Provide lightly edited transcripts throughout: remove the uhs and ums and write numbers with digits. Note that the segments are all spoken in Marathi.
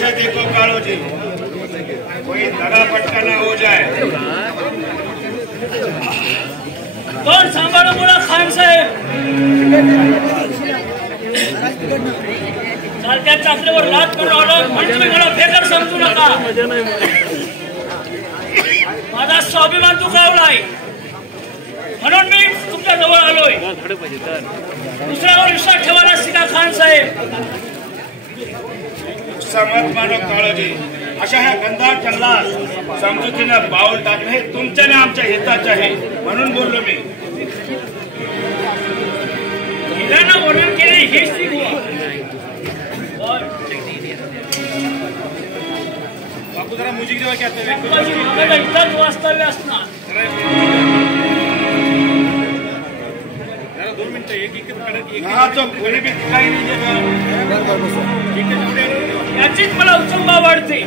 हमेशा देखो कालो जी, कोई दगा पटका ना हो जाए। कौन सांभाळो बोला खान साहेब? चालत्या चाकरीवर लात करून आलो म्हणजे तुम्ही मला फेकर समजू नका. माझा स्वाभिमान दुखावलाय म्हणून मी तुमच्या जवळ आलोय. दुसऱ्यावर विश्वास ठेवायला शिका खान साहेब. समज मानो काळोजी, अशा ह्या गंधार जंगलात समजुतीनं पाऊल टाकणं हे तुमच्या आणि आमच्या हिताचं आहे म्हणून बोललो मी. हिरानं वर्णन केली हीच ती गोवा. बापू जरा म्युझिक देवा की आता इथंच वास्तव्य असणार. जरा 2 मिनिटं एक हा तो कोणी बी काही याचीच मला उत्सुकता वाढते.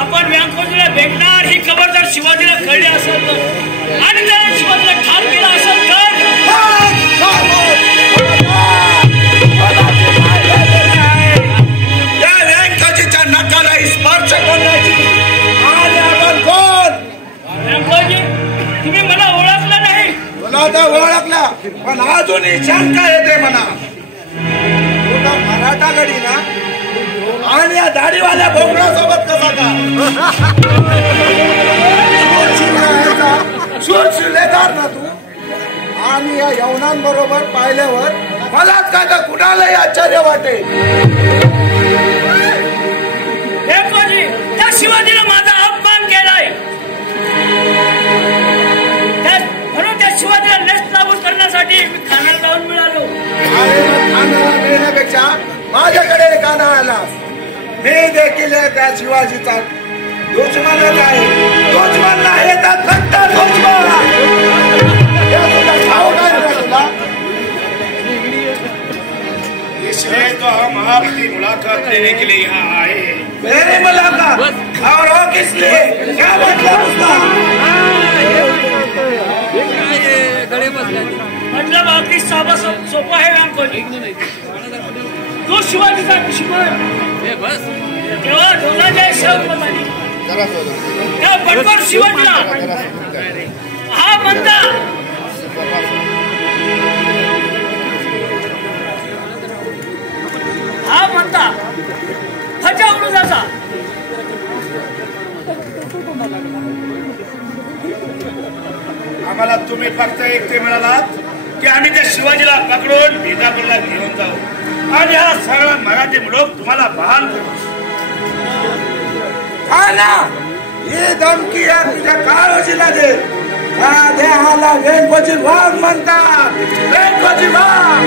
आपण व्यांकोजीला भेटणार ही खबर जर शिवाजीला कळली असेल तर आणि त्याने शिवाजीला ठार केला असेल तर या व्यांकोजीच्या नकाला स्पर्श करण्याची आज आपण कोण? व्यांकोजी, तुम्ही मला ओळखलं नाही. मला तर ओळखला पण अजूनही शंका येते म्हणा. तुला मराठा गडी ना आणि या दाढीवाल्या भोंगळा सोबत कसा का शिलेदार ना तू? आणि या यवनांबरोबर पाहिल्यावर मलाच काय तर कुणालाही आश्चर्य वाटेल. त्या शिवाजीला माझा अपमान केलाय म्हणून त्या शिवाजीला नेस्त नाबूद करण्यासाठी मी खानाला जाऊन मिळालो. अरे मग खानाला मिळण्यापेक्षा माझ्याकडे का आला? मी देखील त्या शिवाजीचा दुश्मनच आहे. दुश्मन नाही तर खट्ट दुश्मन. तुला इसलिए तो हम आपकी मुलाकात लेने के लिए यहाँ आए हैं. मेरी मुलाकात और वो किस लिए? क्या मतलब उसका? मतलब आपकी साबा सोपा है व्यांकोजी. तो शिवाजीचा दुश्मन तेव्हा दोघांच्या शेवटपणाने त्या बडबड शिवाजीला हा म्हणता फजा उडू जाता. आम्हाला तुम्ही फक्त एकटे मिळालात की आम्ही त्या शिवाजीला पकडून बिजापूरला घेऊन जाऊ आणि हा सगळा मराठी लोक तुम्हाला बहाल करू. हा ना, ही धमकी या तुझ्या काळोजीला दे. त्या देहाला वेंकोजी वाघ म्हणतात. वेंकोजी वाघ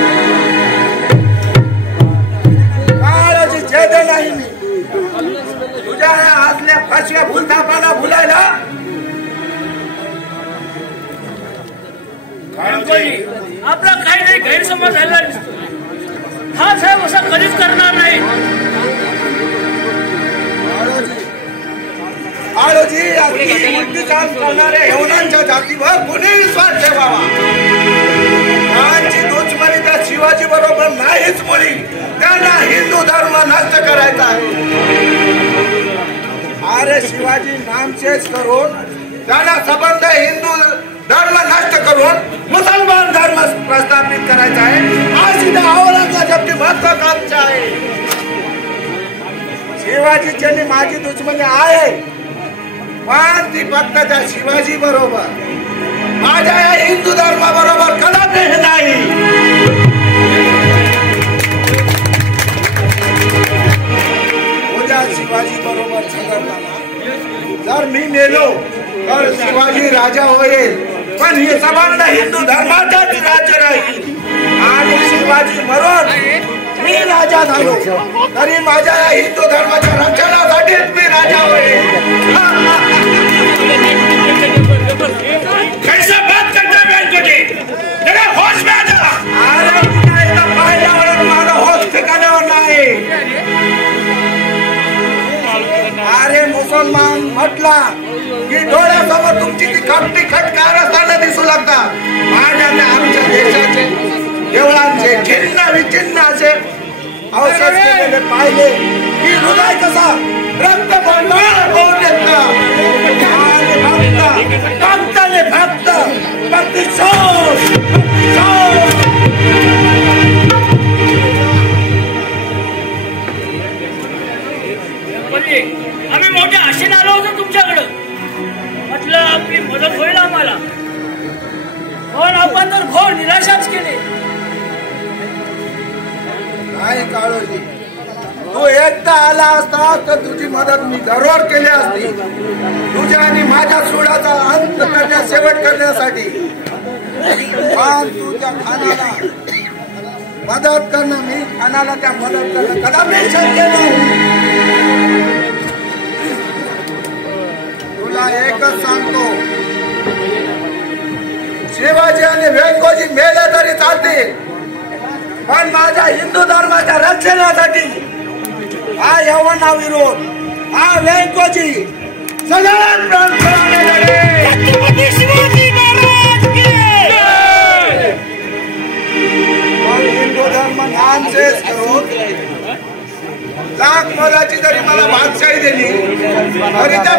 काळोजी छेद नाही मी तुझ्या आतल्या फसव्या भूलथापाला भुलायला. आपला काही गैरसमज झाला दिसतो. हा साहेब असा कधीच करणार नाही. काळोजी इंतजाम करणाऱ्या यवनांच्या जातीवर कोणी विश्वास ठेवावा? त्यांची दुश्मनी त्या शिवाजी बरोबर नाहीच मुली. त्यांना हिंदू धर्म नष्ट करायचा आहे. अरे शिवाजी नामशेष करून त्यांना संबंध हिंदू धर्म नष्ट करून मुसलमान धर्म प्रस्थापित करायचा आहे. अशी त्या औरंगजेबाची महत्वाकांक्षा आहे. शिवाजीची आणि माझी दुश्मनी आहे पण ती फक्त त्या शिवाजी बरोबर, माझ्या या हिंदू धर्मा बरोबर कदापि नाही. उद्या शिवाजी बरोबर झगडताना जर मी मेलो तर शिवाजी राजा होईल पण हे संबंध हिंदू धर्माचाच राज्य राहील. आणि शिवाजी मरून मी राजा झालो तरी माझ्या या हिंदू धर्माच्या रक्षणासाठीच मी राजा होईल. कैसा बात करता है व्यांकोजी? जरा होश में आ जा. अरे पाहिल्यावर माझा होश ठिकाणावर नाही. अरे मुसलमान म्हटला की डोळ्यासमोर तुमची ती खपटी खटकार असताना दिसू लागतात. माझ्या आमच्या देशाचे देवळांचे छिन्न विचिन्न असे अवशेष केलेले पाहिले ही हृदय कसा रक्त बनणार होऊन येतं भक्ताने भक्त प्रतिशोध आम्ही मोठ्या आशेने आलो होतो तुमच्याकडं. म्हटलं आपली मदत होईल आम्हाला, पण आपण तर घोर निराशाच केली. नाही काळोजी, तू एकदा आला असता तर तुझी मदत मी जरूर केली असती. तुझ्या आणि माझ्या सोडाचा अंत करण्यास शेवट करण्यासाठी. पण तुझ्या खानाला मदत करणं, मी खानाला त्या मदत करणं कदापि शक्य नाही. तुला एकच सांगतो, शिवाजी आणि व्यंकोजी मेले तरी चालतील, पण माझ्या हिंदू धर्माच्या रक्षणासाठी हा यवना विरोध, हा व्यंकोजी सगळ्यात हिंदू धर्म नामशेष करून लाख मोलाची जरी मला बादशाही दिली तरी त्या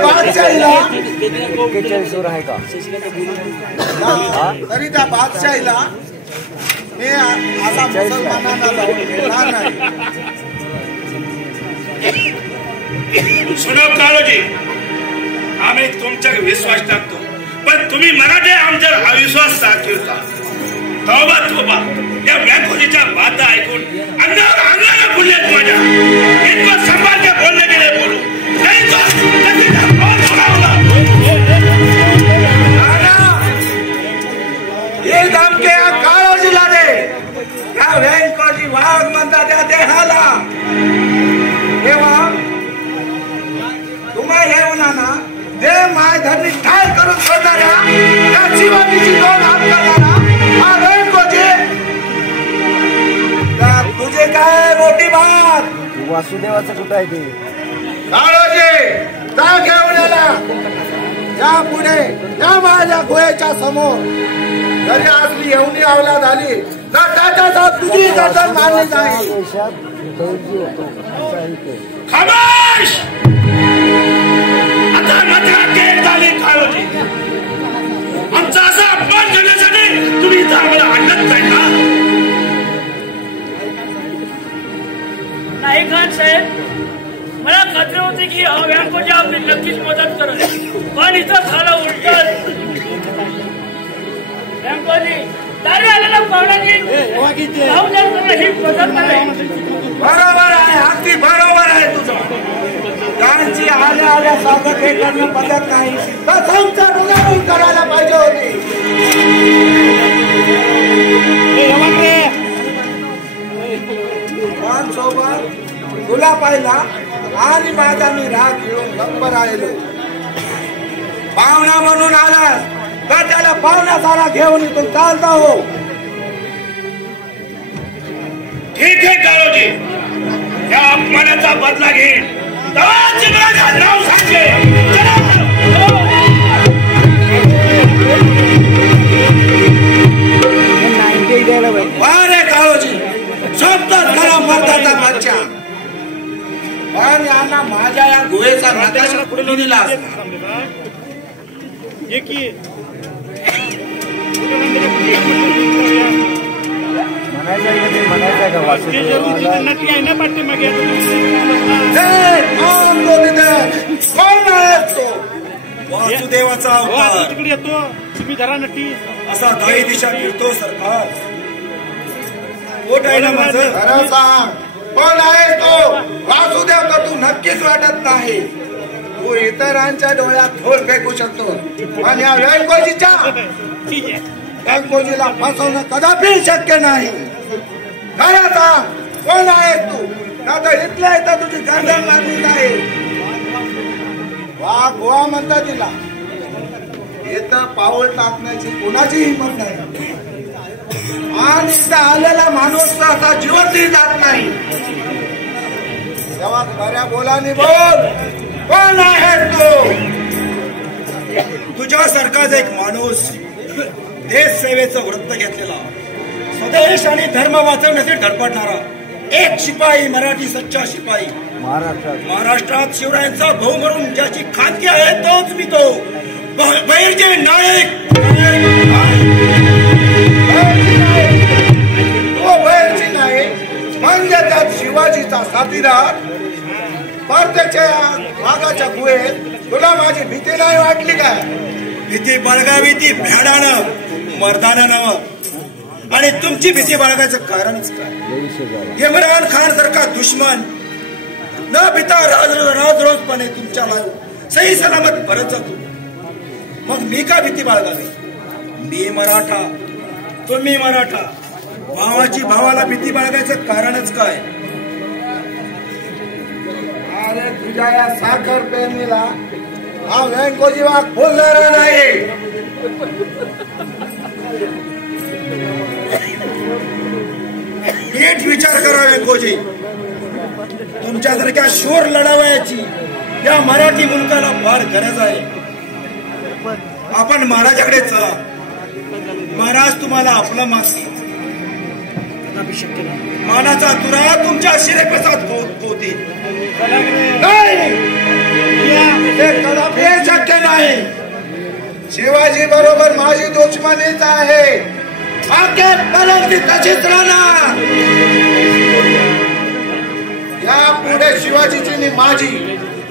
बादशाहीला मी असा मुसलमानांना लावून नाही. सुनो काळोजी, आम्ही तुमच्यावर विश्वास टाकतो, पण तुम्ही मराठे आमच्यावर हा विश्वास दाखवता. तोबा तोबा, या व्यंकोजीच्या बाता ऐकून अंगाला बोलले माझ्या. इतकं संभाव्य बोलले गेले बोलू नाही हे धमके या काळोजीला दे. या व्यंकोजी वाघ म्हणतात त्या देहाला. तेव्हा तुम्हा येऊना ना दे माय धरणी ठार करून सोडणाऱ्या त्या शिवाजीची दोन हात करणारा हा व्यंकोजी. तुझे काय मोठी बात. वासुदेवाचं कुठं आहे ते काळोजी जा घेऊन आला. या पुढे या माझ्या गुहेच्या समोर जरी असली एवढी अवलाद झाली तर त्याच्या तुझी गर्दन मारली जाईल. खामोश! आता मात्र केस झाले काळोजी. आमचा असा अपमान करण्यासाठी तुम्ही इथं आम्हाला आणत नाही ना? नाही खान साहेब, मला खात्री होती की हा व्यंकोजी आपली नक्कीच मदत करेल, पण इथं झालं उलट. व्यंकोजी दारी आलेला पाहुण्याची ही मदत नाही. बरोबर आहे, अगदी बरोबर आहे तुझं. त्यांची आल्या आल्या स्वागत हे करणं पद्धत नाही, तर तुमचं रुगारून करायला पाहिजे होती. सोबत तुला पाहिला आणि माझा मी राग घेऊन गप्प राहिलो. पाहुणा म्हणून आलास तर त्याला पाहुणा सारा घेऊन इथून चालता हो. ठीक आहे काळोजी, या अपमानाचा बदला घेईन. नाव सांगे वारे काळोजी, शब्दात खरा मर्दाचा बच्चा. पण यांना माझ्या या गुहेचा नकाशा कुठे दिला असता. म्हणायचं का वासुदेव वासुदेवाचा अवतार तिकडे येतो. तुम्ही धरा नटी असा काही दिशा फिरतो सरकार. कोण आहे ना माझं खरं सांग, कोण आहे तो वासुदेव? तर तू नक्कीच वाटत नाही. तू इतरांच्या डोळ्यात धूळ फेकू शकतो, पण या व्यंकोजीला फसवणं कदापि शक्य नाही. खरं सांग, कोण आहे तू? ना तर इथल्या इथं तुझी गर्दन मारली आहे. वा गोवा म्हणता तिला. इथं पाऊल टाकण्याची कोणाची हिंमत नाही, आणि इथं आलेला माणूस असा जीवनही जात नाही. तेव्हा खऱ्या बोलाने बोल, कोण आहे तू? तुझ्यासारखाच एक माणूस, देश सेवेचं व्रत घेतलेला, स्वदेश आणि धर्म वाचवण्यासाठी धडपडणारा एक शिपाई, मराठी सच्चा शिपाई. महाराष्ट्रात शिवरायांचा भाऊ म्हणून ज्याची खात्री आहे तोच मी तो बहिर्जी नायक. तो बहिर्जी नायक म्हणजे त्यात शिवाजीचा साथीदार. परत्याच्या वाघाच्या गुहेत तुला माझी भीती नाही वाटली काय? भीती बाळगावी ती भ्याडानं मर्दानं नव. आणि तुमची भीती बाळगायचं कारणच काय? इम्रान खान सारखा दुश्मन न भिता राजरोजपणे तुमच्याला सही सलामत परत जातो. मग मी का भीती बाळगावी? मी मराठा, तुम्ही मराठा. भावाची भावाला भीती बाळगायचं कारणच काय? अरे तुझ्या या साखर प्रेमीला हा व्यंकोजी वाघ बोलणार नाही. नीट विचार करा व्यंकोजी. तुमच्यासारख्या शूर लढावयाची या मराठी मुलकाला फार गरज आहे. आपण महाराजाकडे चला. महाराज तुम्हाला आपलं मागतील. मानाचा तुरा तुमच्या शिरेकसात होतील. हे शक्य नाही. शिवाजी बरोबर माझी दुश्मनीच आहे. तशीच राहणार. या पुढे शिवाजीची आणि माझी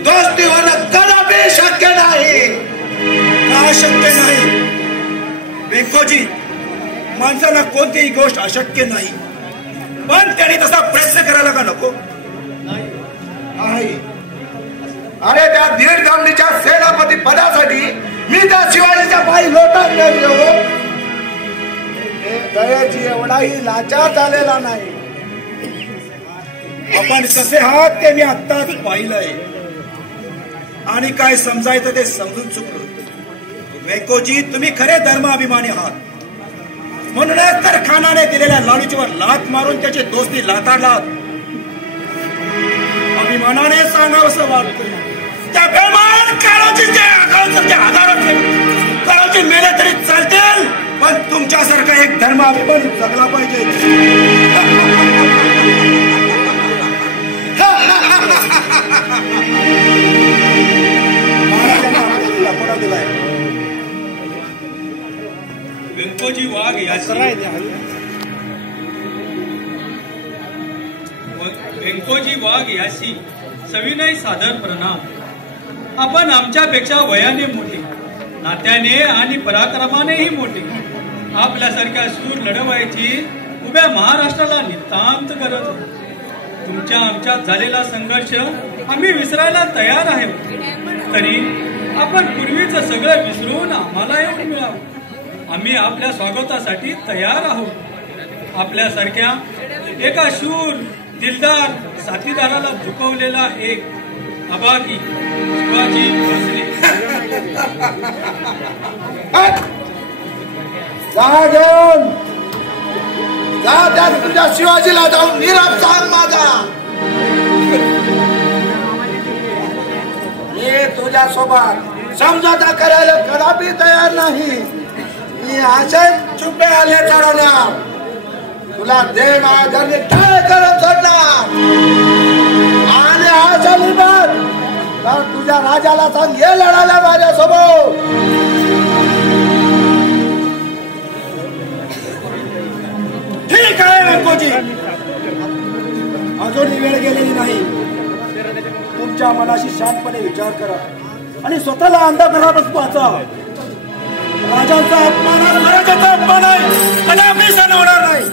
दोस्ती होणं कदापि शक्य नाही. का शक्य नाही? व्यंकोजी, माणसाला कोणतीही गोष्ट अशक्य नाही, पण त्याने तसा प्रयत्न करायला का नको? नाही. अरे त्या दीड दमडीच्या सेनापती पदासाठी मी त्या शिवाजीच्या पायी लोटात गेलो. दयाची एवढाही लाचार झालेला नाही. आपण कसे आहात ते मी आत्ताच पाहिलंय आणि काय समजायचं ते समजून चुकलो. व्यंकोजी, तुम्ही खरे धर्माभिमानी आहात. म्हणूनच तर खानाने दिलेल्या लालूचीवर लात मारून त्याची दोस्ती लाताडलात. अभिमानाने सांगावंसं वाटतं. त्या बेमान काळोजीचे काळोजी मेले तरी चालतील, पण तुमच्यासारखा एक धर्माभिमान जगला पाहिजे. महाराजांना दिलाय. व्यंकोजी वाघ यासी व्यंकोजी वाघ यासी सविनय सादर प्रणाम. आपण आमच्यापेक्षा वयाने मोठे, नात्याने आणि पराक्रमानेही मोठे. आपल्यासारख्या सूर लढवायची उभ्या महाराष्ट्राला नितांत गरज आहे. तुमच्या आमच्यात झालेला संघर्ष आम्ही विसरायला तयार आहे. तरी आपण पूर्वीचं सगळं विसरून आम्हाला येऊन मिळावं. आम्ही आपल्या स्वागतासाठी तयार आहोत. आपल्यासारख्या एका शूर दिलदार साथीदाराला झुकवलेला एक अभागी शिवाजी भोसले. जा त्या तुझ्या शिवाजीला जाऊन निरोप सांग माझा. मी तुझ्या सोबत समझोता करायला कदापि तयार नाही. मी असेच चुपे आले चढवणार. तुला देणार धरणे काय करत सोडणार. आणि अशा लिहिणार तर तुझ्या राजाला सांग ये लढायला माझ्यासोबत. ठीक आहे व्यंकोजी, अजूनही वेळ गेलेली नाही. तुमच्या मनाशी शांतपणे विचार करा आणि स्वतःला अंधकारापासून वाचा. राजाचा अपमान राजाचा अपमान आहे, कदापि सहन होणार नाही.